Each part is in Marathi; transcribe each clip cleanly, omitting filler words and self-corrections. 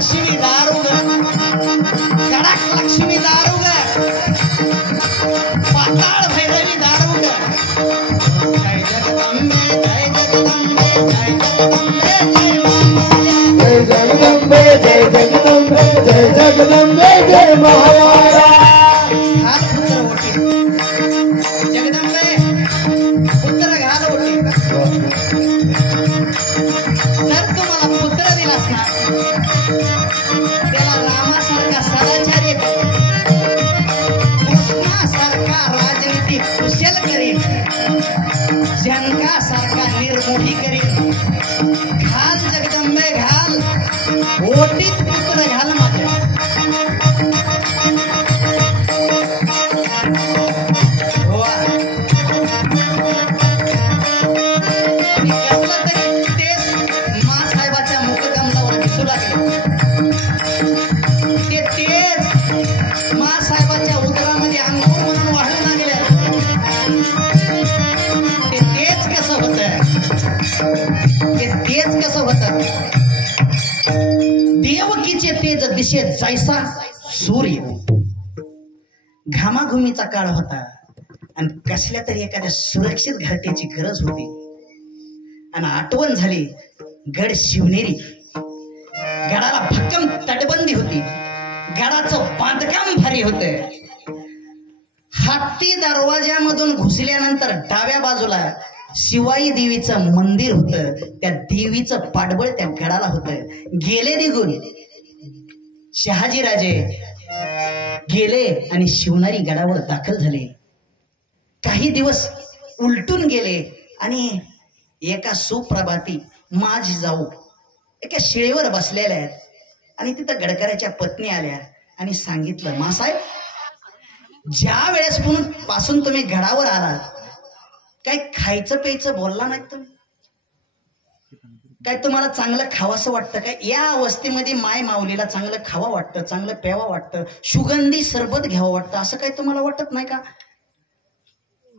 लक्ष्मी दारुग कडक लक्ष्मी दारुग पाताळ भैरवी दारुग जय जगदंबे जय जगदंबे जय जगदंबे जय जगदंबे जय जगदंबे जय जगदंबे जय महामाया हात पुत्र ओटी जगदंबे पुत्र घाल ओटी जर तुम्हाला पुत्र दिलास ना त्याला रामासारखा सदाचारी कृष्णासारखा राजनीती कुशल करीन जनकासारखा निर्मोही करीन घाल जगदंबे घाल ओटीत पुत्र घाल माझ्या देवकीचे तेज दिशे जैसा सूर्य घामाघुमीचा काळ होता आणि कसल्या तरी एखाद्या सुरक्षित घरट्याची गरज होती आणि आठवण झाली गड शिवनेरी गडाला भक्कम तटबंदी होती गडाचं बांधकाम भारी होत हत्ती दरवाजामधून घुसल्यानंतर डाव्या बाजूला शिवाई देवीचं मंदिर होतं त्या देवीचं पाठबळ त्या गडाला होतं गेले निघून शहाजीराजे गेले आणि शिवनेरी गडावर दाखल झाले काही दिवस उलटून गेले आणि एका सुप्रभाती माझी जाऊ एका शिळेवर बसलेल्या आहेत आणि तिथं गडकऱ्याच्या पत्नी आल्या आणि सांगितलं मासाहेब ज्या वेळेस पासून तुम्ही गडावर आलात काय खायचं प्यायचं बोलला नाही तुम्ही काय तुम्हाला चांगलं खावंसं वाटतं काय या अवस्थेमध्ये माय माऊलीला चांगलं खावं वाटतं चांगलं प्यावं वाटतं सुगंधी सरबत घ्यावं वाटतं असं काही तुम्हाला वाटत नाही का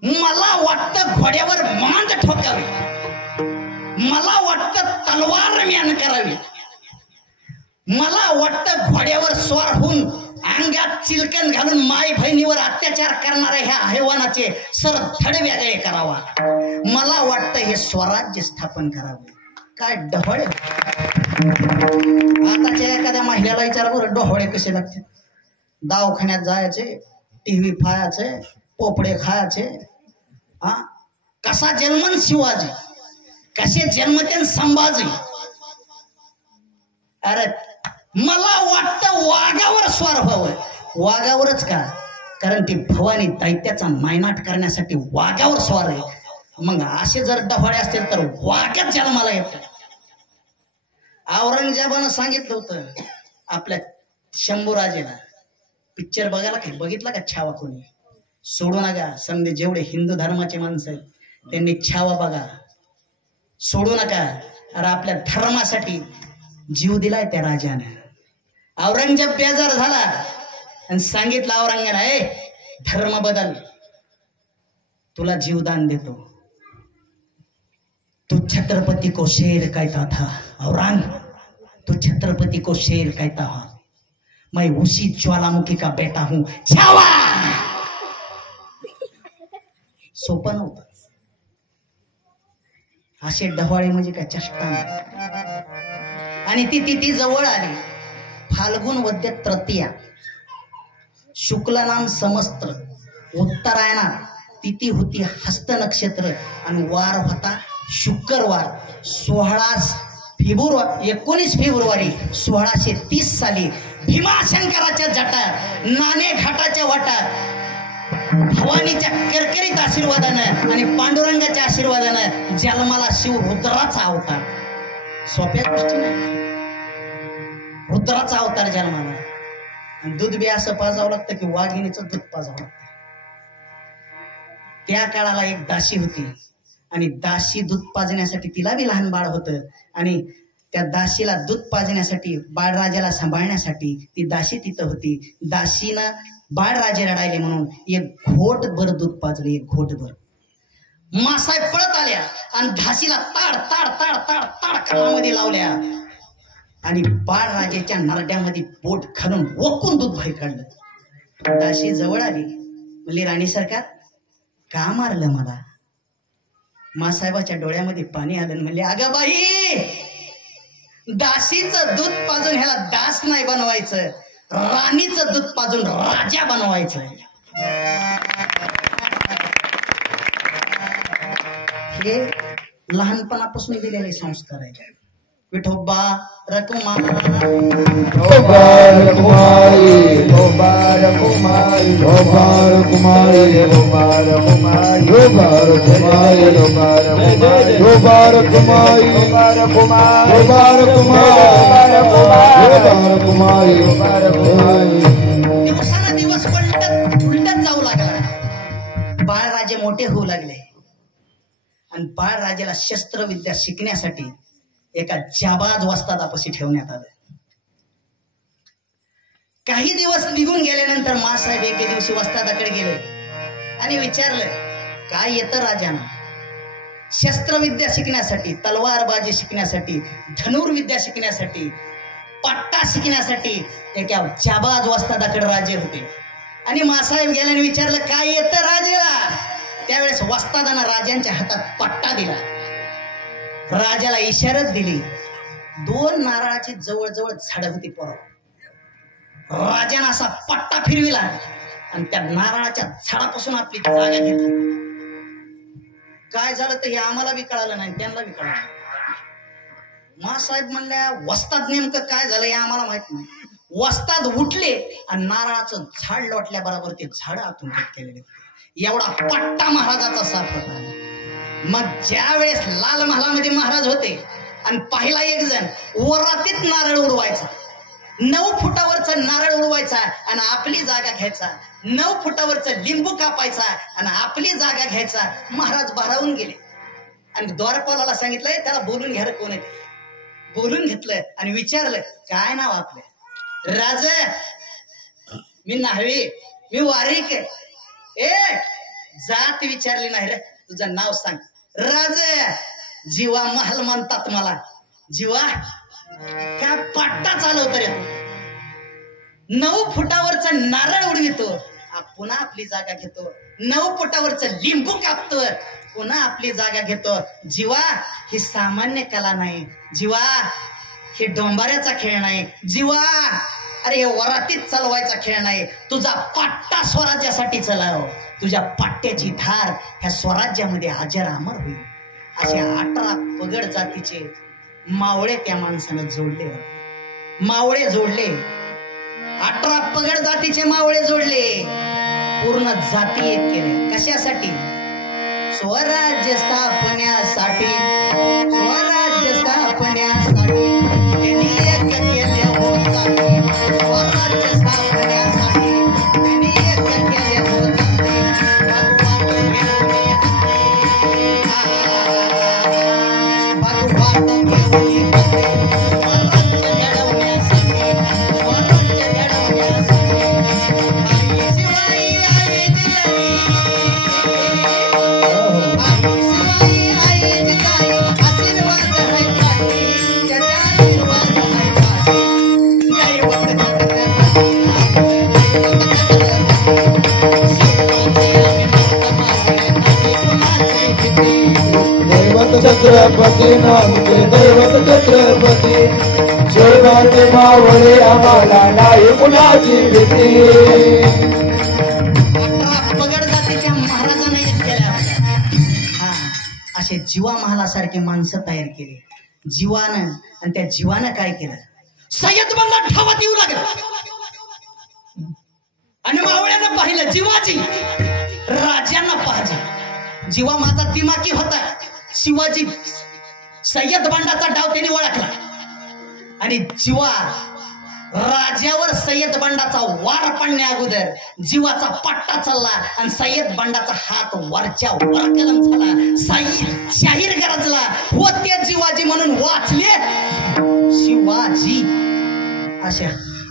मला वाटतं घोड्यावर मांड ठोकावी मला वाटतं तलवार म्यान करावी मला वाटतं घोड्यावर स्वार होऊन अंगात चिलकन घालून माय बहिणीवर अत्याचार करणाऱ्या ह्या हैवानाचे सरधड वेगळे करावा मला वाटतं हे स्वराज्य स्थापन करावे काय डोळे आताच्या एखाद्या महिलेला विचारा बरं डोळे कसे लागते दवाखान्यात जायचे टीव्ही पाहायचे पोपडे खायचे हा कसा जन्मन शिवाजी कसे जन्मतेन संभाजी अरे मला वाटतं वाघावर स्वार व्हावं वाघावरच का कारण ती भवानी दैत्याचा नायनाट करण्यासाठी वाघावर स्वार आहे मग असे जर डफाळे असतील तर वाघच जन्माला येत औरंगजेबानं सांगितलं होतं आपल्या शंभूराजेला पिक्चर बघायला काही बघितला का छावा कोणी सोडू नका समजे जेवढे हिंदू धर्माचे माणसं त्यांनी छावा बघा सोडू नका अरे आपल्या धर्मासाठी जीव दिलाय त्या राजाने औरंगजेब बेजार झाला आणि सांगितलं औरंगजेबाला ए धर्म बदल तुला जीवदान देतो तू छत्रपति को शेर कहता था औरंग तू छत्रपति को शेर कहता हा मैं उसी ज्वालामुखी का बेटा हूं छावा सोपं नव्हतं असे डहाळे म्हणजे काय चष्टा आणि ती जवळ आली फाल्गुन वद्य तृतीया शुक्ल नाम समस्त्र उत्तरायणात तिथी होती हस्त नक्षत्र आणि वार होता शुक्रवार 19 फेब्रुवारी 1630 साली भीमाशंकराच्या जटात नाणे घाटाच्या वाटात भवानीच्या करकरीत आशीर्वादानं आणि पांडुरंगाच्या आशीर्वादानं जन्माला शिव रुद्राचा अवतार सोप्या गोष्टी नाही रुद्राचा अवतार जन्माला आणि दूध बी असं पाजावं लागतं की वाघिणीचं दूध पाजावं लागतं त्या काळाला एक दासी होती आणि दासी दूध पाजण्यासाठी तिला बी लहान बाळ होतं आणि त्या दासीला दूध पाजण्यासाठी बाळराजाला सांभाळण्यासाठी ती दासी तिथं होती दासीनं बाळराजे रडायले म्हणून एक घोटभर दूध पाजले एक घोटभर मासाहेब पळत आल्या आणि दासीला ताड ताड ताड ताड ताड कानामध्ये लावल्या आणि बाळराजेच्या नरड्यामध्ये बोट घालून ओकून दूध बाहेर काढलं. दाशी जवळ आली, म्हणली राणी सरकार का मारलं मला? मासाहेबाच्या डोळ्यामध्ये पाणी आलं, म्हणले अगं बाई, दासीचं दूध पाजून ह्याला दास नाही बनवायचं, राणीचं दूध पाजून राजा बनवायचं. हे लहानपणापासून दिलेले संस्कार आहेत. विठोबा रकुमा दिवसाला दिवस उलटत जाऊ लागला. बाळराजे मोठे होऊ लागले आणि बाळराजेला शस्त्रविद्या शिकण्यासाठी एका जाबाज वस्तादापाशी ठेवण्यात आलं. काही दिवस निघून गेल्यानंतर मासाहेब एके दिवशी वस्तादाकडे गेले आणि विचारलं, काय येतं राजांना? शस्त्रविद्या शिकण्यासाठी, तलवारबाजी शिकण्यासाठी, धनुर्विद्या शिकण्यासाठी, पट्टा शिकण्यासाठी एका जाबाज वस्तादाकडे राजे होते. आणि मासाहेब गेल्याने विचारलं, काय येतं राजाला? त्यावेळेस वस्तादानं राजांच्या हातात पट्टा दिला. राजाला इशारत दिली. 2 नारळाची जवळजवळ झाडं होती पोरं. राजानं असा पट्टा फिरविला आणि त्या नारळाच्या झाडापासून आपली जागा घेतली. काय झालं तर हे आम्हाला बी कळालं नाही, त्यांना बी कळालं. मासाहेब म्हणल्या, वस्ताद नेमकं काय झालं हे आम्हाला माहित नाही. वस्ताद उठले आणि नारळाचं झाड लोटल्या बरोबर ते झाड आतून कट केलेले. एवढा पट्टा महाराजाचा साथ होता. मग ज्या वेळेस लाल महालामध्ये महाराज होते आणि पाहिला एक जण वरातीत नारळ उडवायचा, 9 फुटावरचा नारळ उडवायचा आणि आपली जागा घ्यायचा, 9 फुटावरचा लिंबू कापायचा आणि आपली जागा घ्यायचा. महाराज भारावून गेले आणि द्वारपालाला सांगितलंय त्याला बोलून घ्या, कोण आहे. बोलून घेतलं आणि विचारलं, काय नाव आपलं? राज, मी न्हावी, मी वारीक. ए जात विचारली नाही रे, तुझं नाव सांग. राज, जीवा महाल म्हणतात मला. जीवा काय पट्टा चालवतो रे तू? 9 फुटावरचा नारळ उडवितो, पुन्हा आपली जागा घेतो. 9 फुटावरचं लिंबू कापतो, पुन्हा आपली जागा घेतो. जीवा ही सामान्य कला नाही. जीवा हे डोंबाऱ्याचा खेळ नाही. जीवा अरे हे वरातीत चालवायचा खेळ नाही. तुझा पट्टा स्वराज्यासाठी चालव. तुझ्या पट्ट्याची धार ह्या स्वराज्यामध्ये अजर अमर होईल. असे 18 पगड जातीचे मावळे त्या माणसानं जोडले. मावळे जोडले, 18 पगड जातीचे मावळे जोडले, पूर्ण जाती एक केल्या. कशासाठी? स्वराज्य स्थापण्यासाठी. स्वराज्य स्थापण्यासाठी त्यांनी एक केले होते. स्वराज्य स्थापण्यासाठी त्यांनी एक केले होते. भगवान घेऊन स्वराज्य घडवण्यासाठी, स्वराज्य घडवण्यासाठी आई शिवाई आई दिलाई. छत्रपती नामचे दैवत छत्रपती, शेवटे मावळे आम्हाला नाही कुणाची भीती. 18 पगड जातीच्या महाराजांना एक केल्या. हा असे जीवा महालासारखे माणसं तयार केले जीवानं. आणि त्या जीवानं काय केलं? सय्यद बंगला ठावात येऊ लागला आणि मावळ्यानं पाहिलं जीवाजी राजांना पाहिजे. जीवा माझा दिमाकी होता. शिवाजी सय्यद बंडाचा डाव त्यांनी ओळखला आणि जीवा राजावर सय्यद बंडाचा वार पडण्या अगोदर जीवाचा पट्टा चालला आणि सय्यद बंडाचा हात वरच्या वर कलम झाला. शाहीर गरजला, होते जीवाजी म्हणून वाचले शिवाजी.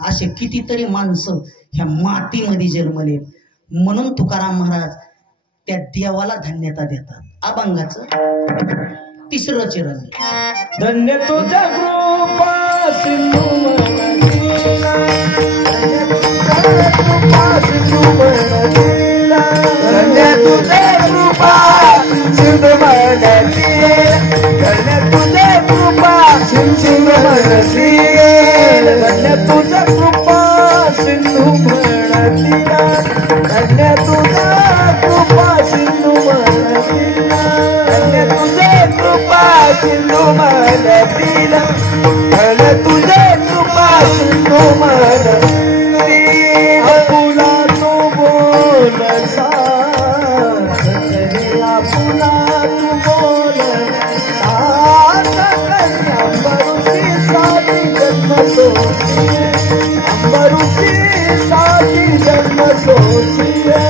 असे कितीतरी माणसं ह्या मातीमध्ये जन्मले. म्हणून तुकाराम महाराज त्या देवाला धन्यता देतात. अभंगाचं तिसरं चिरण. धन्य तुझ्या कृपा सिंधू म्हणतीला, धन्य तुझ्या कृपा सिंधू म्हणतीला, धन्य तुझ्या कृपा सिंधू म्हणतीला, धन्य तुझ्या कृपा सिंधू म्हणतीला, धन्य तुझ्या कृपा सिंधू म्हणतीला, धन्य तुझ्या कृपा सिंधू म्हणतीला, धन्य तुझ्या कृपा सिंधू म्हणतीला, पुला तू बोल साथ करिया, पुला तू बोल साथ करिया, अंबरुषी साथी जन्म सोचिये, अंबरुषी साथी जन्म सोचिये,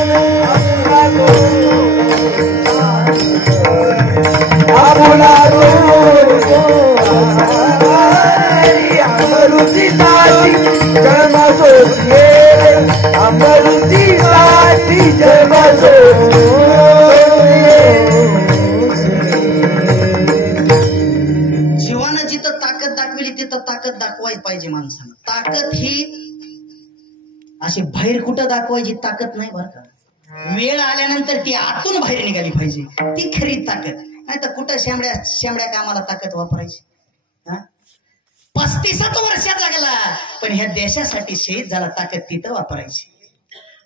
पुला तू अमरुची साथी जन्म सोचिये, अमरुची साथी जन्म सोचिये. जीवानं जिथं ताकद दाखविली तिथं ताकद दाखवायच पाहिजे माणसानं. ताकद ही अशी बाहेर कुठं दाखवायची ताकद नाही बरं का. वेळ आल्यानंतर ती आतून बाहेर निघाली पाहिजे, ती खरी ताकद. नाही तर कुठं शेंबड्या कामाला ताकद वापरायची. 35 वर्षाचा गेला पण ह्या देशासाठी शहीद झाला, ताकद तिथं वापरायची.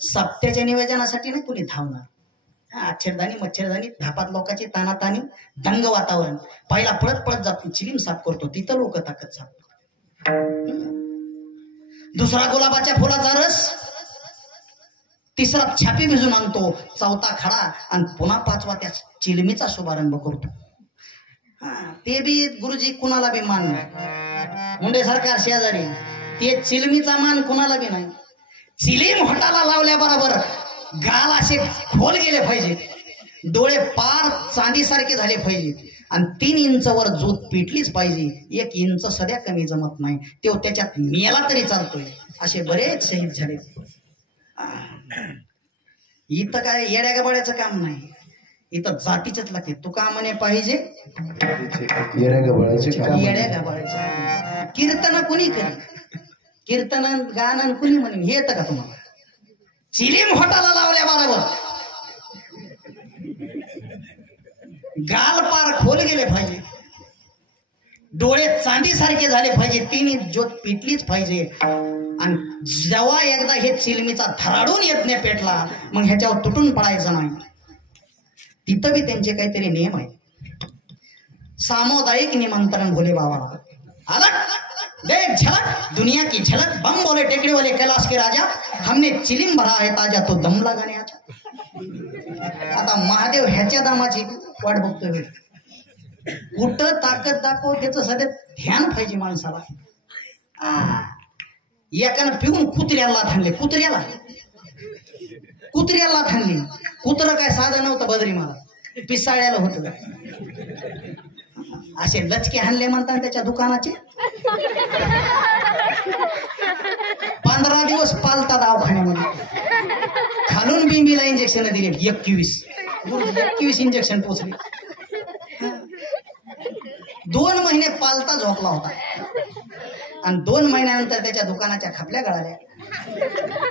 सप्त्याच्या निवेदनासाठी नाही कोणी धावणार. अक्षरदानी मच्छरदानी धापात लोकांची तानातानी दंग वातावरण. पहिला पळत पळत जातो, चिलीम साफ करतो, तिथं लोक ताकद छापतात. दुसरा गुलाबाच्या फुलाचा रस, तिसरा छापी भिजून आणतो, चौथा खडा आणि पुन्हा 5वा त्या चिलमीचा शुभारंभ करतो. ते बी गुरुजी कुणाला बी मान नाही. मुंडे सरकार शेजारी ते चिलमीचा मान कुणाला बी नाही. चिलीम होटाला लावल्याबरोबर गाल असे खोल गेले पाहिजे, डोळे पार चांदीसारखे झाले पाहिजे आणि 3 इंचवर जोत पेटलीच पाहिजे. 1 इंच सध्या कमी जमत नाही, तो त्याच्यात मेला तरी चालतोय. असे बरेच शहीद झाले. इथं काय येड्या गबाड्याचं काम नाही, इथं जातीचंच लागते. तुका म्हणे पाहिजे येड्या गबाळाचे कीर्तन कुणी करी, कीर्तन गाणं कुणी म्हणेन, हे येतं का तुम्हाला? चिलीम होटाला लावल्या बरोबर गाल पार खोल गेले पाहिजे, डोळे चांदीसारखे झाले पाहिजे, 3 ज्योत पेटलीच पाहिजे. आणि जेव्हा एकदा हे चिलमीचा धराडून यज्ञ पेटला मग ह्याच्यावर तुटून पडायचं नाही. तिथं बी त्यांचे काहीतरी नियम आहेत. सामुदायिक निमंत्रण भोले बाबाला. अलग देख झलक दुनिया की झलक, बम बोले टेकड़ी वाले कैलाश के राजा, हमने चिलिम भरा है ताजा तो दम लगाने आजा. आता महादेव ह्याच्या दामाची वाट बघतोय. कुठं ताकद दाखव त्याचं सध्या ध्यान पाहिजे माणसाला. एकानं पिऊन कुत्र्याला थांबले, कुत्र्याला थांबली. कुत्र काय साधं नव्हतं बदरी, मला पिसाळ्याला होत. असे लचके हाणले म्हणतात त्याच्या दुकानाचे. 15 दिवस पालता दवाखान्यामध्ये. खालून बिंबीला इंजेक्शन दिले 21 इंजेक्शन टोचले. 2 महिने पालता झोपला होता आणि 2 महिन्यानंतर त्याच्या दुकानाच्या खपल्या गळाल्या.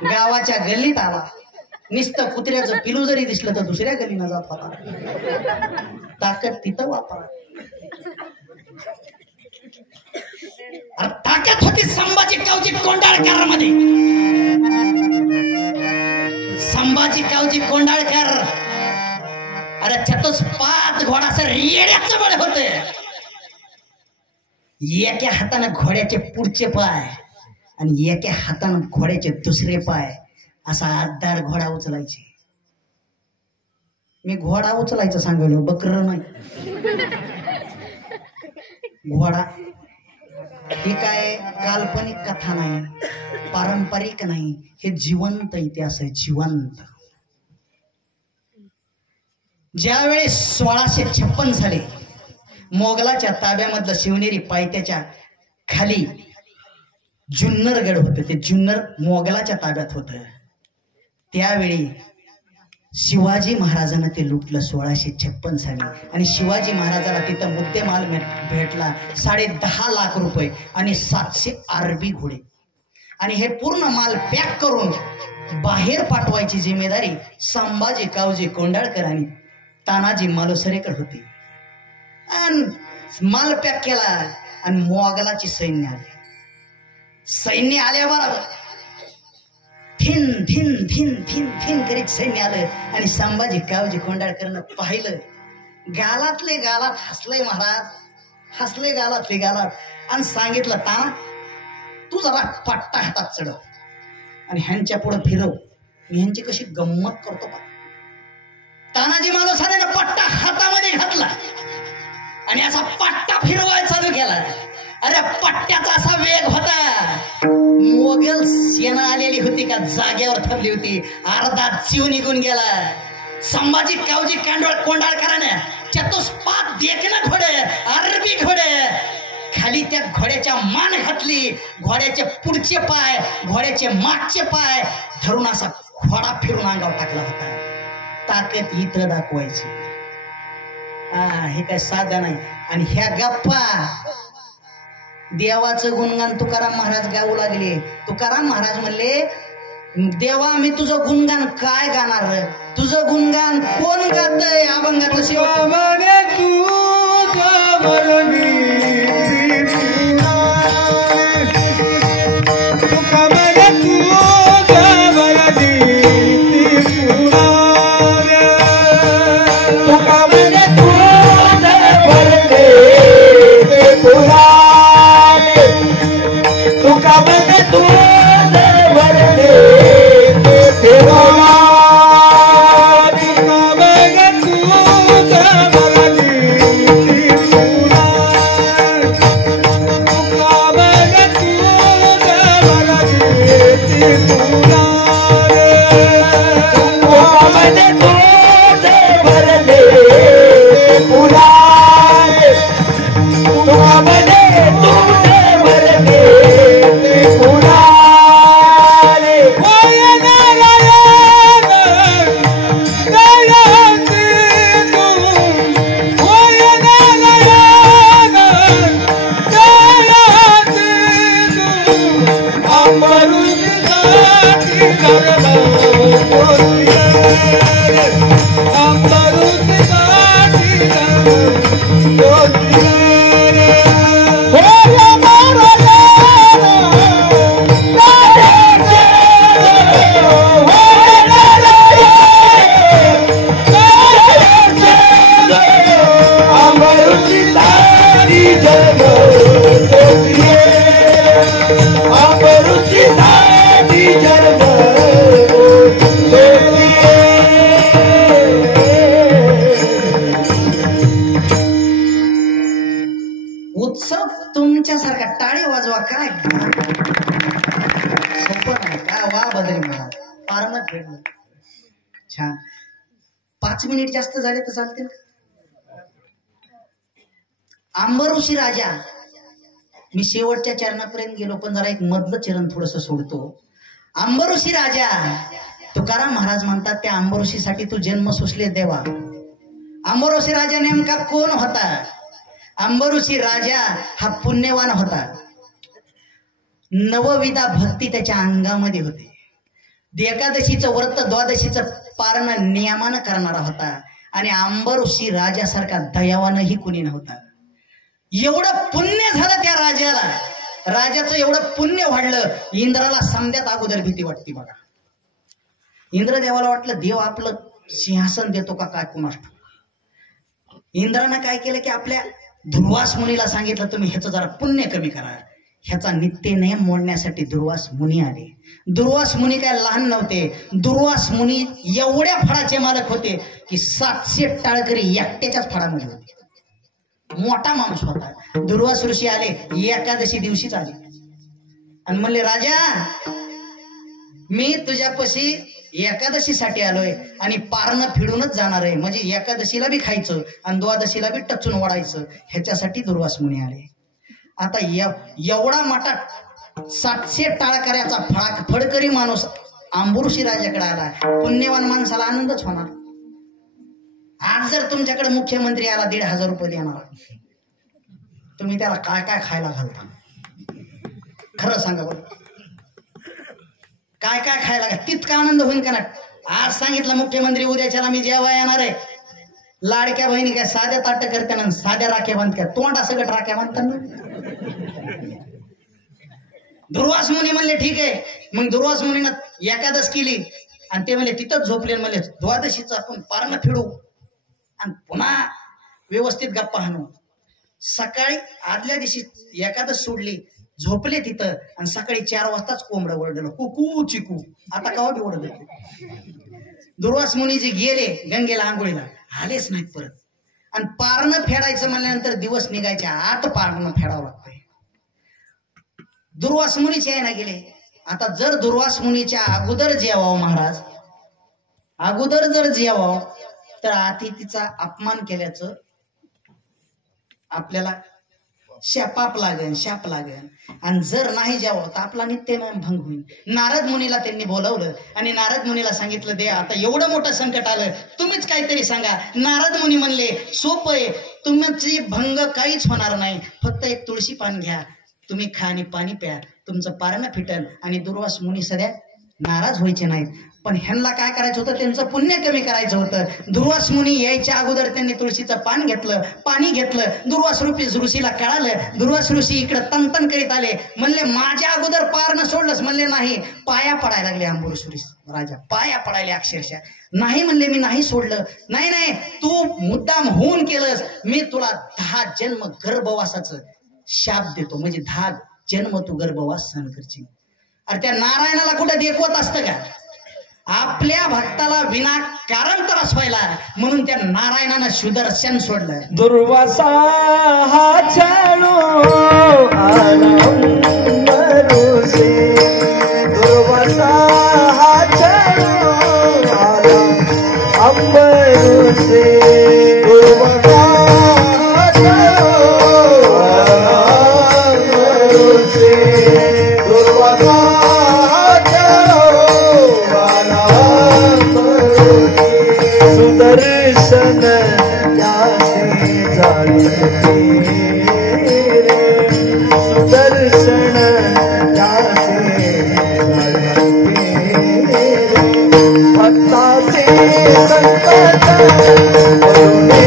गावाच्या गल्लीत आला. नुसतं कुत्र्याचं पिलू जरी दिसलं तर दुसऱ्या गल्लीनं जात होता. ताकद तिथं वापरा. ताकद होती संभाजी कावजी कोंडाळकर मध्ये. संभाजी कावजी कोंडाळकर अरे चतुष्पाद घोडाचं रेड्याचं बळ होत. एका हातानं घोड्याचे पुढचे पाय आणि एका हातानं घोड्याचे दुसरे पाय असा आधार घोडा उचलायचे. मी घोडा उचलायचं सांगलो, बकर नाही. घोडा ही काय काल्पनिक कथा नाही, पारंपरिक नाही, हे जिवंत इतिहास आहे. जिवंत. ज्यावेळेस 1656 साली मोगलाच्या ताब्यामधलं शिवनेरी पायथ्याच्या खाली जुन्नरगड होतं. ते जुन्नर मोगलाच्या ताब्यात होतं. त्यावेळी शिवाजी महाराजांना ते लुटलं 1656 साली आणि शिवाजी महाराजाला तिथं मुद्देमाल भेटला 10.5 लाख रुपये आणि 700 अरबी घोडे आणि हे पूर्ण माल पॅक करून बाहेर पाठवायची जिम्मेदारी संभाजी कावजी कोंडाळकर आणि तानाजी मालुसरेकर होती. आणि माल पॅक केला आणि मोगलाची सैन्य आले. सैन्य आल्यावर thin thin thin thin thin करीत सैन्य आलं आणि संभाजी कावजी कोंडाळकरनं पाहिलं. गालातले गालात हसले महाराज, हसले गालातले गालात आणि सांगितलं ताना तू जरा पट्टा हातात चढव आणि ह्यांच्या पुढे फिरव, मी ह्यांची कशी गंमत करतो पा. तानाजी मालुसरेनं पट्टा हातामध्ये घातला आणि असा पट्टा फिरवायला चालू केला. अरे पट्ट्याचा असा वेग होता, मोगल सेना आलेली होती का जागेवर थांबली होती. अर्धा जीव निघून गेला. संभाजी कावजी कोंडाळकराने चतुष्पाद देखणं घोडे, अरबी घोडे खाली त्या घोड्याच्या मान घातली. घोड्याचे पुढचे पाय, घोड्याचे मागचे पाय धरून असा घोडा फिरून अंगावर टाकला होता. ताकद इथं दाखवायची. हे काय साधा नाही. आणि ह्या गप्पा देवाचं गुणगान तुकाराम महाराज गाऊ लागले. तुकाराम महाराज म्हणले देवा मी तुझं गुणगान काय गाणार, तुझं गुणगान कोण गातय अभंगातलं शिवा म्हणे तू गवळणी तुका म्हणे तू गवळणी तुका म्हणे तू गवळणी पुराणे तुका म्हणे तू गवळणी पुराणे उत्सव तुमच्यासारखा टाळी वाजवा काय सोपं नाही का. वा बदली मला पारमत भेटलं. छान. 5 मिनिट जास्त झाले तर चालतील. अंबऋषी राजा, मी शेवटच्या चरणापर्यंत गेलो पण जरा एक मधलं चरण थोडस सोडतो. अंबऋषी राजा तुकाराम महाराज म्हणतात त्या अंबऋषीसाठी तू जन्म सुचले देवा. अंबऋषी राजा नेमका कोण होता? अंबऋषी राजा हा पुण्यवान होता. नवविधा भक्ती त्याच्या अंगामध्ये होते. एकादशीचं व्रत द्वादशीचं पारण नियमानं करणारा होता आणि अंबऋषी राजासारखा दयावानही कुणी नव्हता. एवढं पुण्य झालं त्या राजाला. राजाचं एवढं पुण्य वाढलं, इंद्राला समद्यात अगोदर भीती वाटते बघा. इंद्रदेवाला वाटलं देव आपलं सिंहासन देतो का काय कुणास. इंद्रानं काय केलं की आपल्या दुर्वास मुनीला सांगितलं तुम्ही ह्याचं जरा पुण्य कमी करा. ह्याचा नित्य नियम मोडण्यासाठी दुर्वास मुनी आले. दुर्वास मुनी काय लहान नव्हते. दुर्वास मुनी एवढ्या फळाचे मालक होते की 700 टाळकरी एकट्याच्याच फळामध्ये होते. मोठा माणूस होता. दुर्वास ऋषी आले एकादशी दिवशीच आले आणि म्हणले राजा मी तुझ्यापाशी एकादशीसाठी आलोय आणि पारणं फिडूनच जाणार आहे. म्हणजे एकादशीला बी खायचं आणि द्वादशीला बी टचून वाढायचं, ह्याच्यासाठी दुर्वास मुनी आले. आता एवढा मोठा 700 टाळकऱ्याचा फळकरी माणूस आंबुरुशी राजाकडे आला, पुण्यवान माणसाला आनंदच होणार. आज जर तुमच्याकडे मुख्यमंत्री आला 1,500 रुपये देणार, तुम्ही त्याला काय काय खायला घालता? खरं सांगा बरं, काय काय खायला घाल? तितका आनंद होईल का ना? आज सांगितलं मुख्यमंत्री उद्याच्याला मी जेव्हा येणार आहे, लाडक्या बहिणी काय साध्या ताट करते ना, साध्या राख्या बांधत्या, तोंडा सगळं राख्या बांधतात ना. दुर्वास मुनी म्हणले ठीक आहे. मग दुर्वास मुनीनं एकादश केली आणि ते म्हणले तिथंच झोपले. म्हणले द्वादशीचं आपण पारणं फिरू आणि पुन्हा व्यवस्थित गप्पा हाणू. सकाळी आदल्या दिवशी एकादश सोडली, झोपले तिथं आणि सकाळी 4 वाजताच कोंबडं ओरडलं, कुकू चिकू. आता कवा बी ओरडलं. दुर्वास मुनी जे गेले गंगेला आंघोळीला, आलेच नाहीत परत. आणि पारणं फेडायचं म्हणल्यानंतर दिवस निघायच्या आत पारणं फेडावं लागतंय. दुर्वास मुनीचे आहे ना गेले. आता जर दुर्वास मुनीच्या अगोदर जेवावं महाराज, अगोदर जर जेवावं तर अतिथीचा अपमान केल्याचं आपल्याला शाप लागेल. आणि जर नाही जेवावं तर आपला नित्यनेम भंग होईल. नारद मुनीला त्यांनी बोलावलं आणि नारद मुनीला सांगितलं, दे आता एवढं मोठं संकट आलं, तुम्हीच काहीतरी सांगा. नारद मुनी म्हणले सोपं आहे, तुमची भंग काहीच होणार नाही, फक्त एक तुळशी पान घ्या, तुम्ही खा आणि पाणी प्या, तुमचं पारणं फिटल. आणि दुर्वास मुनी सध्या नाराज व्हायचे नाहीत. पण ह्यांना काय करायचं होतं, त्यांचं पुण्य कमी करायचं होतं. दुर्वास मुनी यायच्या अगोदर त्यांनी तुळशीचं पान घेतलं, पाणी घेतलं. दुर्वास ऋषीला कळालं. दुर्वास ऋषी इकडे तनतन करीत आले. म्हणले माझ्या अगोदर पारणं सोडलंस? म्हणले नाही. पाया पडायला लागले आंबुरुष राजा, पाया पडायले अक्षरशः. नाही म्हणले मी नाही सोडलं. नाही तू मुद्दाम होऊन केलंस, मी तुला 10 जन्म गर्भवासाचं शाप देतो, म्हणजे 10 जन्म तू गर्भवास सहन करशील. अरे त्या नारायणाला कुठं देखवत असतं का? आपल्या भक्ताला विनाकारण त्रास व्हायला म्हणून त्या नारायणानं सुदर्शन सोडलं. दुर्वासा हा छळू आलंबरुसे, दुर्वासा हा छळू आलंबरुसे, दुर्वासा हा छळू आलंबरुसे, दुर्वासा सुदर्शन यासे जाणते रे, सुदर्शन यासे जाणते रे, भक्तासे संकट पडूने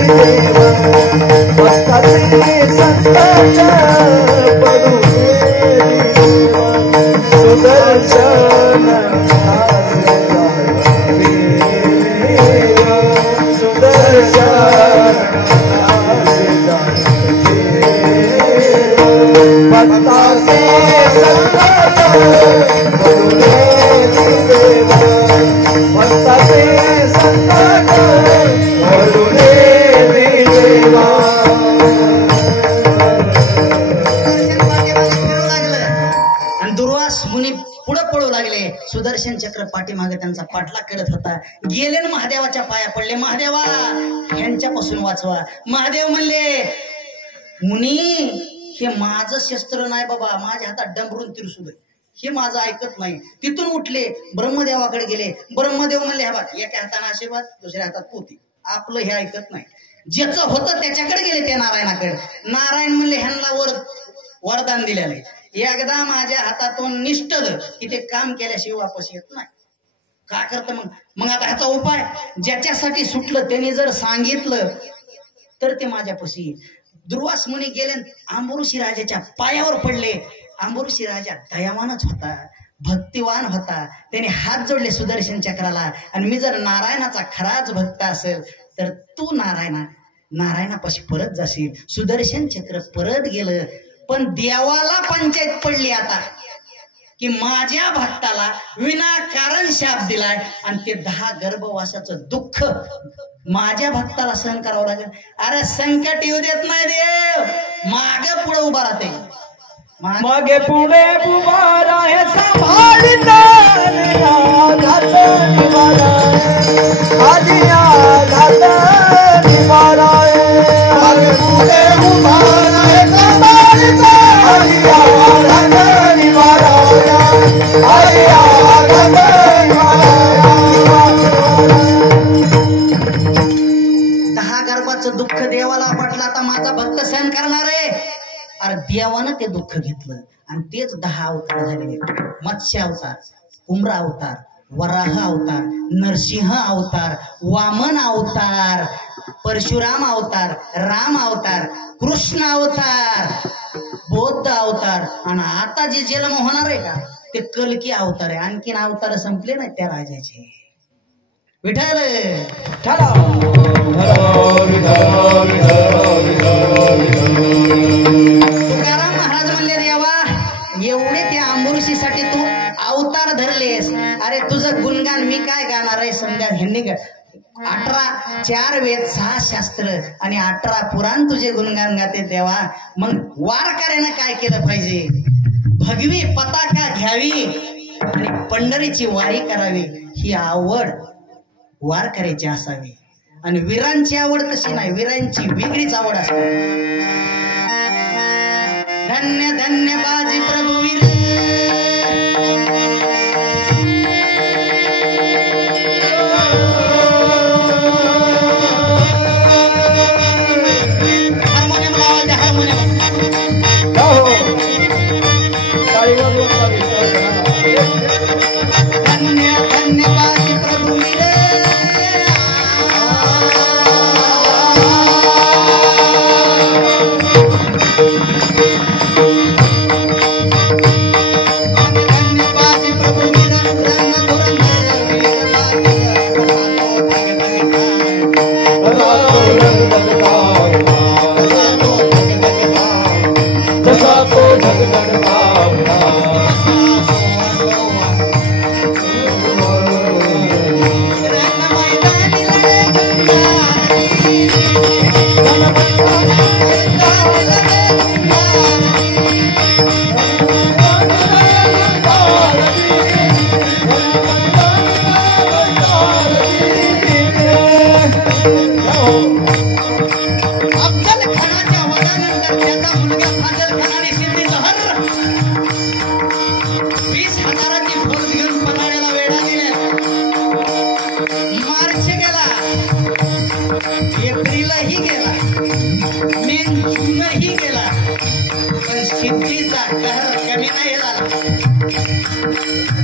देवा, भक्तासे संकट पडूने देवा, सुदर्शन सुदर्शन चक्र पाठीमागे त्यांचा पाठलाग करत होता. गेले ना महादेवाच्या पाया पडले, महादेवा ह्यांच्यापासून वाचवा. महादेव म्हणले मुनी हे माझं शस्त्र नाही बाबा, माझ्या हातात डंबरून त्रिशूल आहे, हे माझं ऐकत नाही. तिथून उठले, ब्रह्मदेवाकडे गेले. ब्रह्मदेव म्हणले हा बघ, एका हाताने आशीर्वाद, दुसऱ्या हातात पोती, आपलं हे ऐकत नाही. ज्याचं होतं त्याच्याकडे गेले, त्या नारायणाकडे. नारायण म्हणले ह्यांना वरदान दिलेलं आहे, एकदा माझ्या हातातून निष्ठलं की ते काम केल्याशिवाय वापस येत नाही. काय करतं मग आता ह्याचा उपाय, ज्याच्यासाठी सुटलं त्याने जर सांगितलं तर ते माझ्यापाशी येईल. दुर्वास मुनी गेले, आंबुरुशी राजाच्या पायावर पडले. आंबुरुशी राजा दयावानच होता, भक्तिवान होता. त्याने हात जोडले सुदर्शन चक्राला, आणि मी जर नारायणाचा खराच भक्त असेल तर तू नारायणापाशी परत जाशील. सुदर्शन चक्र परत गेलं. पण देवाला पंचायत पडली आता की माझ्या भक्ताला विनाकारण शाप दिलाय आणि ते 10 गर्भवासाचं दुःख माझ्या भक्ताला सहन करावं लागेल. अरे संकट येऊ देत नाही देव, मागे पुढे उभा राहते, मागे पुढे उभा राहे, सांभाळता घात निवारा, आधी घात निवारा, मागे पुढे उभा राहे, सांभाळता घात निवारा, आधी घात देवानं ते दुःख घेतलं आणि तेच 10 अवतार झालेले. मत्स्य अवतार, कुंभरा अवतार, वराह अवतार, नरसिंह अवतार, वामन अवतार, परशुराम अवतार, राम अवतार, कृष्ण अवतार, बौद्ध अवतार आणि आता जे जन्म होणार आहे का ते कल्की अवतार आहे. आणखीन अवतार संपले नाही त्या राजाचे. विठ्ठल तुकाराम महाराज म्हणले देवा एवढे त्या अंबुरशीसाठी तू अवतार धरलेस. अरे तुझं गुणगान मी काय गाणार आहे. समजा ह्यांनी 18 4 वेद 6 शास्त्र आणि 18 पुराण तुझे गुणगान गाते देवा. मग वारकऱ्यानं काय केलं पाहिजे. भगवी पताका घ्यावी आणि पंढरीची वारी करावी ही आवड वारकऱ्याची असावी. आणि वीरांची आवड कशी नाही, वीरांची वेगळीच आवड असते. धन्य धन्य बाजी प्रभुवीर हार्मोनियम लावा द्या हार्मोनियम. धन्य धन्य बाजी प्रभुवीर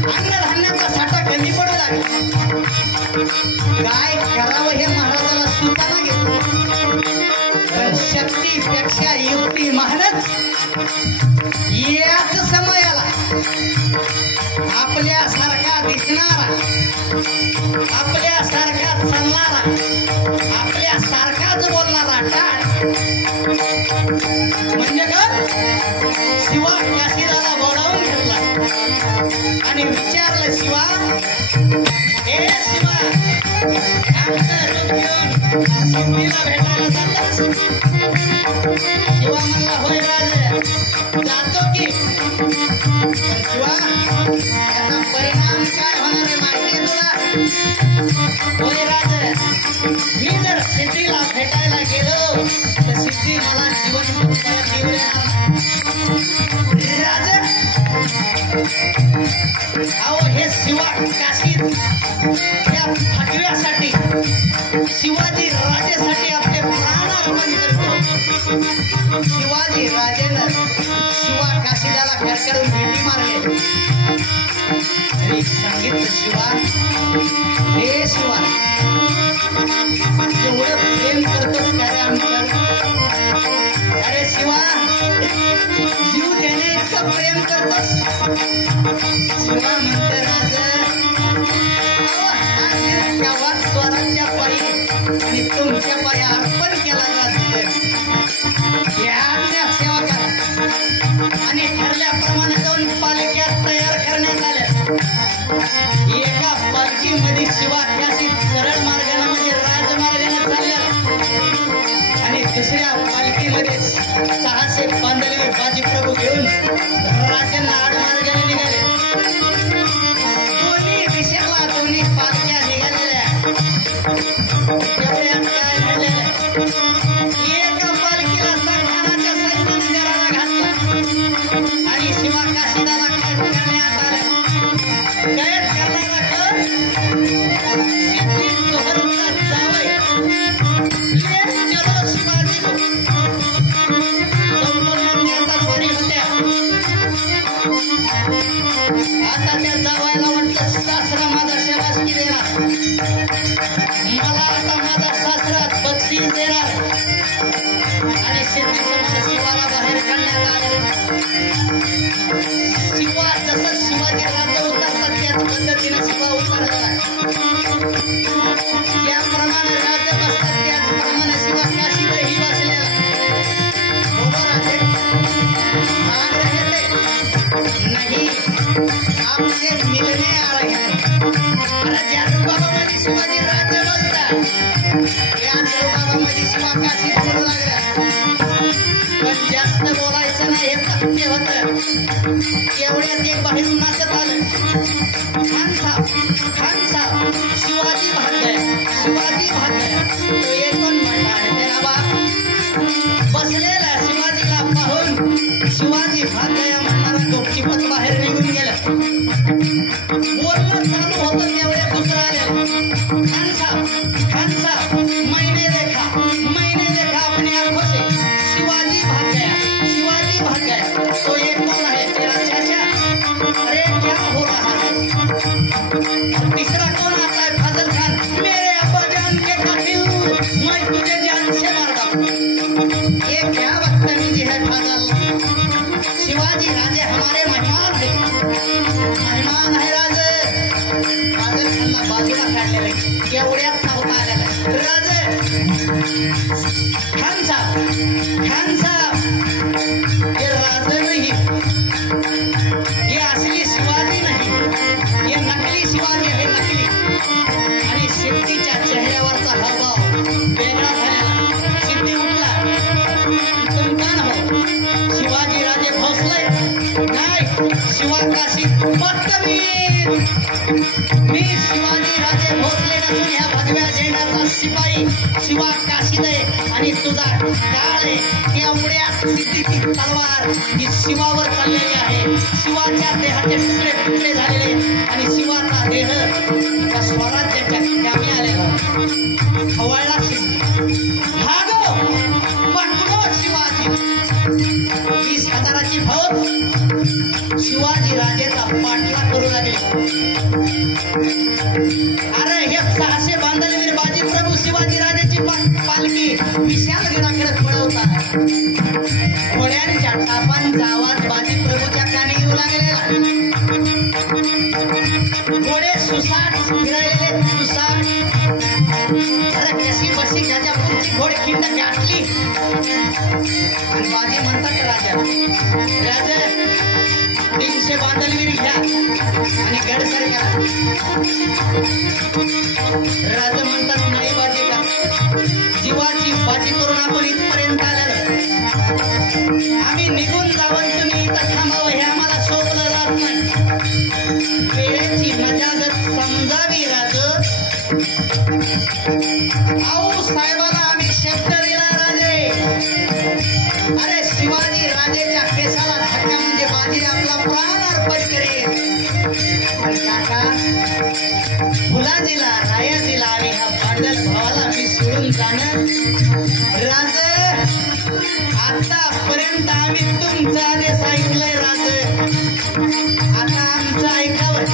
अन्नधान्याचा साठा कमी पडू लागला. काय करावं हे महाराजाला सुताना घेतलं. पण शक्तीपेक्षा युक्ती महाराज याच समयाला आपल्यासारखा दिसणारा, आपल्यासारखा चालणारा, आपल्यासारखाच बोलणारा टाळ म्हणजे का शिवा काशीदाला बोलावून घेतला आणि विचारलं शिवा, हे शिवा आमचं रूप घेऊन सिद्धीला भेटायला जातोस. शिवा म्हणला होय राज जातो की. पण शिवा त्याचा परिणाम काय होणार आहे माहिती आहे तुला. होय राज मी जर सिद्धीला भेटायला गेलो तर सिद्धी मला जीवन देऊ देणार. अहो हे शिवा काशीत या फटव्यासाठी शिवाजी राजेसाठी आपले प्राण अर्पण करतो. शिवाजी राजेनं शिवा काशीदाला फेर करून भेटी मारले आणि सांगितलं शिवा, हे शिवा एवढं प्रेम करतोस का रे आमच्यावर. अरे शिवा जीव देणे इतकं प्रेम करतोस. शिवा म्हणते राज गावात स्वराच्या पायी आणि तुमच्या पायी अर्पण केला राज. या सेवा करा आणि ठरल्याप्रमाणे जाऊन पालिका तयार करण्यात आल्या. एका पालखीमध्ये शिवा त्याशी सरळ मार्गाने म्हणजे राजमार्गाने चालल्या आणि दुसऱ्या पालखीमध्ये 600 बांधलेले बाजीप्रभू घेऊन राजांना आडमार्गाने निघाले. दोन्ही दिशेला दोन्ही पालख्या निघालेल्या. तेवढ्यात काय झालेलं एका पालखीला सरकारच्या सैन्याने गराडा घातला आणि शिवा काशीदाला कैद करण्यात आला. कैद करणारा सिद्धी जोहरचा जावई चलो शिवाजी संपूर्ण आता त्या जावायला म्हटलं सासरा माझा शाबासकी देणार, मला आता माझा सासरा बक्षीस देणार आणि शेतीचं शिवाला बाहेर काढण्यात आलं. शिवा जसं शिवाजी राज्य उतरतात त्याच पद्धतीने शिवा उतरला. ज्याप्रमाणे राज्य बसतात त्याचप्रमाणे शिवा काशीतही बसलेला. नहीं आपसे मिलने आ रहे हैं. बाबामध्ये शिवाजी राज्य बसतात या बाबामध्ये शिवा काशी बोलू लागल्या. पण जास्त बोलायचं नाही हे सत्य होतं. एवढ्यात एक बाहेरून नाचत आलं. खान साहब शिवाजी भाग गया, शिवाजी भाग गया. तो एक पण म्हणला आहे त्याला बाप बसलेला शिवाजीला पाहून शिवाजी भाग गया म्हणणारा गपचिपच बाहेर निघून गेला. बोलणं चालू होतं तेवढ्या दुसरा आलेला. खान साहब मैंने देखा अपने आंखों से शिवाजी भाग गया, शिवाजी भाग गया. तो ये कौन है तेरा चाचा? अरे क्या हो रहा है? और तीसरा कौन आता है? फजल खान, मेरे अब्बा जान के कातिल, मैं तुझे जान से मार डालूं. ये क्या बदतमीजी है फजल? शिवाजी राजे हमारे मेहमान है, मेहमान है राजे. फजल खानला बाजूला काढलेले एवढ्यात नव्हता आलेला. राजे खान साहब ये राजे नहीं, ये असली शिवाजी नाही, ये नकली शिवाजी आहे, नकली. आणि सिद्धीच्या चेहऱ्यावरचा हावभाव वेगळा झालेला. सिद्धी उठला. तुम कोण हो? शिवाजी राजे भोसले? नाही, शिवा काशी. बदतमीज, मी शिवाजी राजे भोसले नसून ह्या भगव्या झेंड्याचा शिपाई शिवा काशीद आहे. आणि तुझा काळ आहे तेवढ्या सिद्धीची तलवार ही शिवावर चाललेली आहे. शिवाच्या देहाचे तुकडे तुकडे झालेले आणि शिवाचा देह त्या स्वराज्याच्या कामी आलेला. खवळला सिद्धी. भागो पकडो शिवाजी. 20,000ची फौज शिवाजी राजेचा पाठलाग करू लागली. अरे हे 600 बांधलवीर बाजी प्रभू शिवाजी राजेची पालखी विशाल गडाकडे पळवतात. घोड्यांच्या टापांचा आवाज बाजी प्रभूच्या कानी येऊ लागलेला. घोडे सुसाट फिरायलेले सुसाट. अरे कशी बशी ज्याच्या पुढची घोडखिंड गाठली आणि बाजी म्हणतात राजा 300 बांधलवीर घ्या आणि गडसर करा. राजा म्हणतात नाही बाजी का, जीवाची बाजी करून आपण इथपर्यंत आलेलो. आम्ही निघून जावं तुम्ही इथं थांबावं हे आम्हाला शोभलं जात नाही. वेळेची मजागत समजावी राज. आऊ साहेबाला आम्ही शब्द दिला राजे. अरे शिवाजी राजेच्या केसाला धक्का म्हणजे बाजी आपला प्राण अर्पण करेल. पण काका फुलाजीला रायाजीला आणि ह्या पांडल भावाला मी सोडून जाणं. राज आतापर्यंत आम्ही तुमचा आदेश ऐकलंय राज. आता आमचं ऐकावं.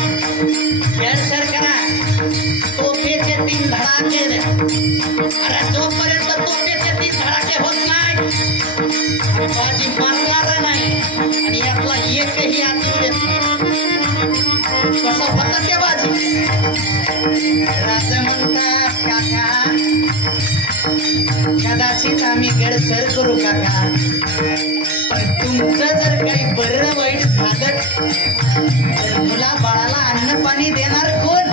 गैरसर करा. तोफेचे 3 धडाके. अरे जोपर्यंत तोफेचे 3 धडाके होत नाही बाजी मारणार नाही आणि यातला एकही आत देत नाही. कसं होतं ते बाजी? राजा म्हणतात काका कदाचित आम्ही गैरसर करू काका, पण तुमचं जर काही बरं वाईट झालं तर मुला बाळाला अन्न पाणी देणार कोण?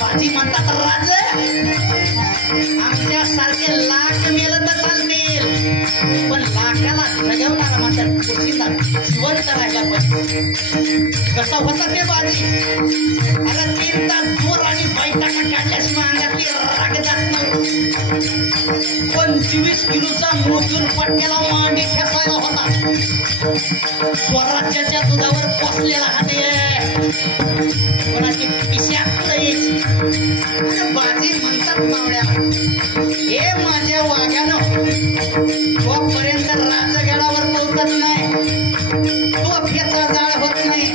बाजी म्हणतात राजा आमच्यासारखे लाख मेलं तर चालतील पण लाखाला जगवणारा मात्र कुशीला जिवंत राहिला पाहिजे. कसं होतं ते बाजी? अरे 3 तास जोर आणि बैठका काढल्याशिवाय अंगातली राग जात नाही. 25 किलोचा मोजून पटकेला मांडी खेचायला होता. स्वराज्याच्या दुधावर पोसलेला हात आहे. कोणाची पिशात यायची. आणि बाजी म्हणतात मावड्याला हे माझ्या वाघानं तोपर्यंत राजगडावर पोहोचत नाही, तो फेचा जाळ होत नाही.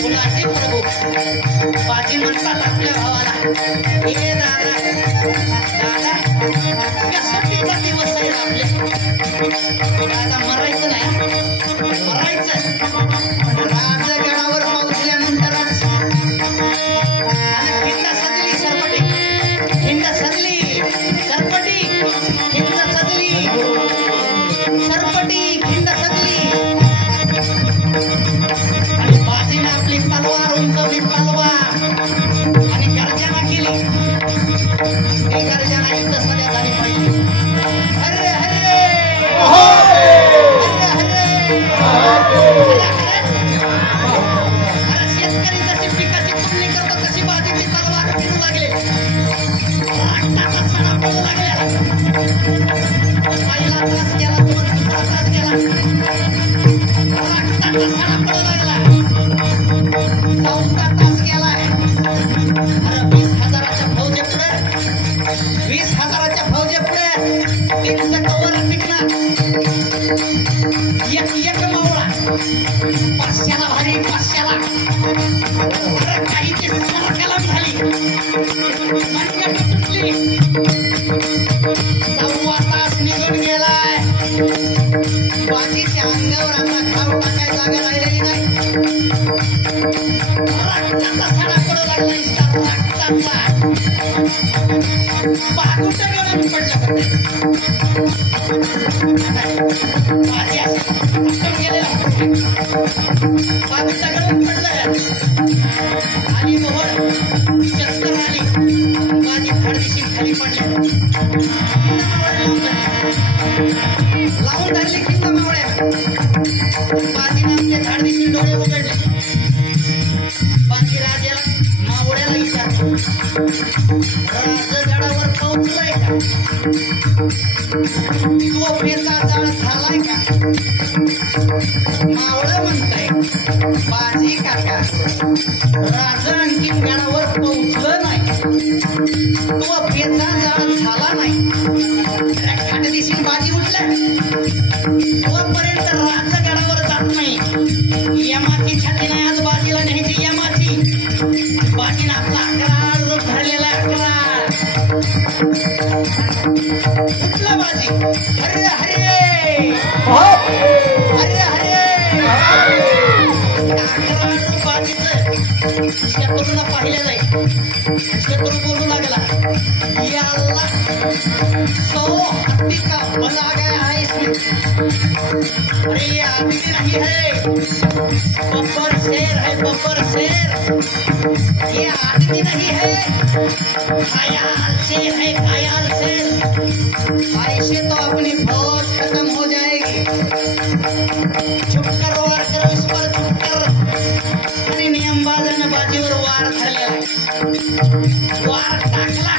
फुलाचे प्रभू बाजी म्हणतात आपल्या भावाला, हे दादा दादा कसोटीचा दिवस आहे आपले दादा, मरायचं नाही, मरायचं राजगडावर पोहोचल्यानंतरच आणि खिंड सजली सरपटी, खिंड सजली सरपटी, खिंड सजली सरपटी, खिंड सजली आणि बाजीने आपली तलवार उंचवली, तलवार आणि गर्जना केली, ती गर्जना युद्ध सध्या झाली पाहिजे. हरे हरे अरे शेतकरी जशी पिकाची कुंपणी करतो तशी बाजीची तलवार फिरू लागले, रक्ताचा सडा पडू लागला. पहिला तास गेला, तो दुसरा तास गेला, रक्ताचा सडा पडू लागला. चौथा तास गेलाय. अरे 20,000च्या फौजे पुढे, 20,000च्या फौजे पुढे त्यांचं कवर टिकणार. एक मावळा 500ला भारी, 500ला. अरे काही ते सरकाला झाली, मनगट तुटली. 6 तास निघून गेलाय. बाजीच्या अंगावर आता खाव टाकाय जागा राहिलेली नाही. रक्ताचा सडा पडू लागला, रक्ताचा बागुट गळून पडलं. बाजी अशी पटकन गेलेला, बागुट गळून पडलं आणि मोहर चक्कर आली. बाजी खडदिशी खाली पडली, लावून धरली खिंड मावळ्या. बाजीने आपले झाडदिशी डोळे उघडले. बाजी राजाला मावळ्याला विचारलं, राजगडावर पोहोचलाय का? तोफेचा जाळ झालाय का? मावळं म्हणताय, बाजी काका राज आणखीन गडावर पोहोचलं नाही, तोफेचा जाळ झाला नाही. खाटदिशी बाजी उठलं, तोपर्यंत राजगडावर जात नाही. यमाची छाती नाही आज बाजीला न्यायची, यमाची. बाजीनं आपला 11 रूप धरलेला 11. उठला बाजी, हरे हरे हरे हरे. 11 रूप बाजीचं शत्रूला पाहिलं नाही. शत्रू बोलू लागला, या अल्लाह 100 हत्ती का बना गया है इसमें. अरे ये आदमी नहीं है, बब्बर शेर है, बब्बर शेर. ये आदमी नहीं है, खयाल शेर है, खयाल शेर. ऐसे तो अपनी फौज खत्म हो जाएगी. छुपकर वार करो इस पर, छुपकर. आणि नियमबाजानं बाजीवर वार धरलेला, वार टाकला.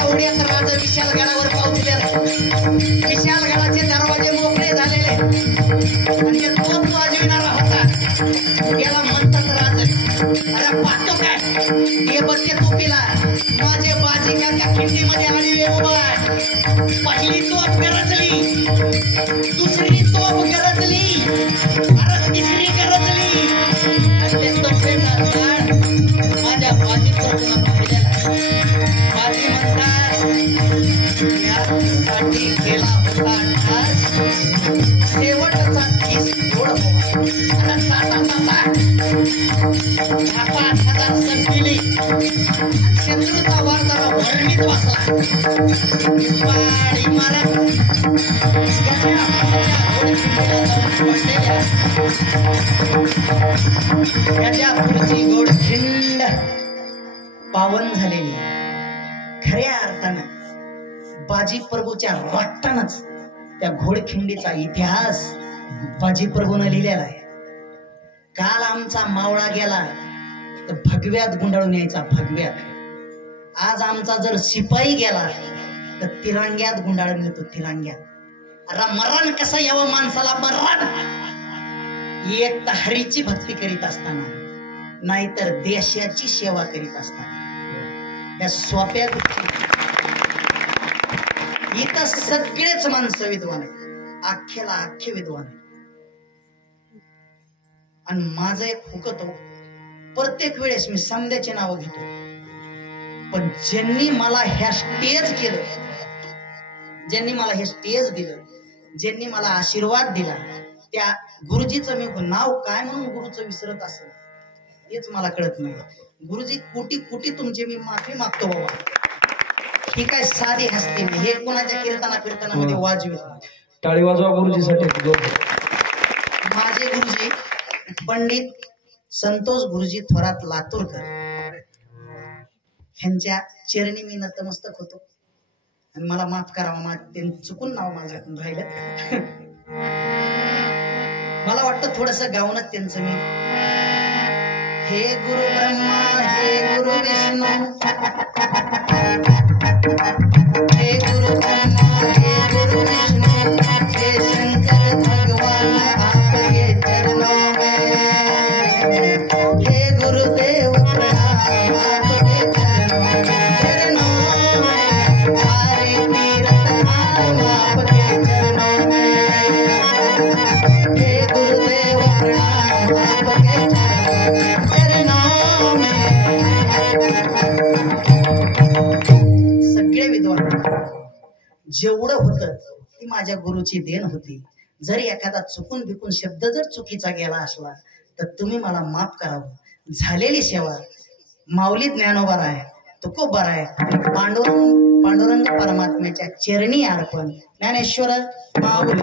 एवढ्यात राजा विशालगडावर पोहोचलेला. विशालगडाचे दरवाजे मोकळे झालेले आणि तोफ वाजविणारा होता. याला म्हणतात राज. अरे पाहतो काय, हे बघते तोफीला माझे बाजी काका खिंडीमध्ये आलेले उभा. पहिली तोफ गरजली, दुसरी तोफ गरजली, अरे तिसरी गरजली. आणि ते तोफेचा जाळ माझ्या बाजी तोफला पाहिलेला. बाजी म्हणतात, यासाठी केला होता ठास, शेवटचा किस गोड हो. आणि साता साता 5,000 संपली. शत्रूचा वार जरा वर्णित वाचला. पाळी मारत त्याच्या पुढची गोड खिंड पावन झालेली. खऱ्या अर्थानं बाजी प्रभूच्या रक्तानंच त्या घोडखिंडीचा इतिहास बाजी प्रभूनं लिहिलेला आहे. काल आमचा मावळा गेला तर भगव्यात गुंडाळून यायचा, भगव्यात. आज आमचा जर शिपाई गेला तर तिरंग्यात गुंडाळून येतो, तिरंग्यात. अरे मरण कसं यावं माणसाला, मरण. एक तर हरीची भक्ती करीत असताना, नाहीतर देशाची सेवा करीत असताना. या सोप्या इथं सगळेच माणसं विद्वान आहेत, अख्ख्याला अख्खे विद्वान आहेत. आणि माझं एक हुकत प्रत्येक वेळेस मी समध्याचे नाव घेतो, पण ज्यांनी मला ह्या स्टेज केलं, ज्यांनी मला हे स्टेज दिलं, ज्यांनी मला आशीर्वाद दिला, त्या गुरुजीचं मी नाव काय म्हणून गुरुचं विसरत असेल हेच मला कळत नाही. गुरुजी कोटी कोटी तुमचे मी माफी मागतो बाबा. ही काय साधी हसते नाही, हे कोणाच्या कीर्तनामध्ये वाजवित नाही. टाळी वाजवा गुरुजीसाठी. माझे गुरुजी पंडित संतोष गुरुजी थोरात लातूरकर ह्यांच्या चरणी मी नतमस्तक होतो आणि मला माफ करावा, त्यांनी चुकून नाव माझ्याकडून राहिलं. मला वाटतं थोडस गाऊनच त्यांचं मी. हे गुरु ब्रह्मा हे गुरु विष्णू, हे गुरु ब्रह्मा हे गुरु विष्णू, हे शंकर भगवान आपके चरणों में, हे गुरुदेव प्रणाम आपके चरणों में, सारे तीर्थ धाम आपके चरणों में, हे गुरुदेव प्रणाम आपके चरणों में. सगळे विद्वान जेवढं होतं ती माझ्या गुरुची देण होती. जरी एखादा चुकून बिकून शब्द जर चुकीचा गेला असला तर तुम्ही मला माफ करावं. झालेली सेवा माऊली ज्ञानोबा आहे, तुकोबा आहे, पांडुरंग परमात्म्याच्या चरणी अर्पण. ज्ञानेश्वर माऊली.